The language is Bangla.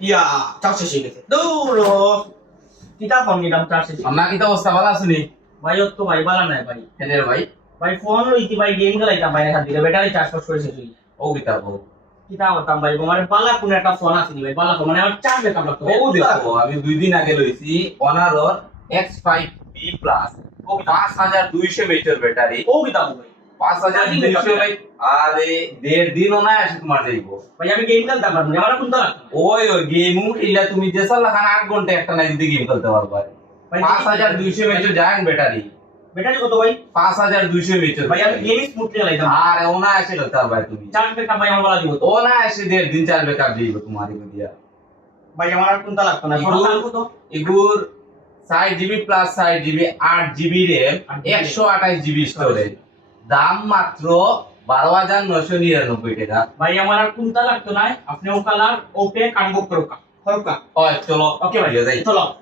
ইয়া চার্জ শেষ হয়ে গেছে দৌড়ো কিতা ফোন নিলাম চার্জ শেষ আমরা কি তো অবস্থা ভালো আছুনি ভাই ও তো ভাই বালা নাই ভাই এদের ভাই ভাই ফোন লইতি ভাই গেম খেলাইতাম ভাই এখান থেকে ব্যাটারি চার্জ করে শেষ হয়ে ও কিতা বল কিতা করতাম ভাই আমার বালা কোন একটা ফোন আছে ভাই বালা ফোন মানে আমার চার্জ বেকআপ লাগতো ও দেখো আমি 2 দিন আগে লইছি Honor X5B Plus ও 5200 mAh ব্যাটারি ও কিতা ভাই 5200 ভাই আরে দেড় দিনও না আসে তোমার যাইবো ভাই আমি গেম খেলতাম পারবো না আমার কোনটা লাগতো ওই গেম খেললে তুমি দেশাল লাখান 8 ঘন্টা একটা না যদি গেম খেলতে পারবা ভাই 5200 mAh জায়াং ব্যাটারি ব্যাটারি কত ভাই 5200 mAh ভাই আমি গেম স্মুথলি খেলাইতাম আর ও না আসে খেলতে পারবা তুমি চার্জ বেকআপ ভাই আমার বালা দিব ও না আসে দেড় দিন চার বেকআপ দিইব তোমার দিয়া ভাই আমার আর কোনটা লাগতো না ফোন লাগতো তো এগুর 6GB plus 6GB 8GB RAM 128GB storage দাম মাত্র 12999 টাকা ভাই আমার আর কোনটা লাগতো না আপনি ও কালার ওপে কানবো করকা হয় চলো ওকে ভাই যাই চলো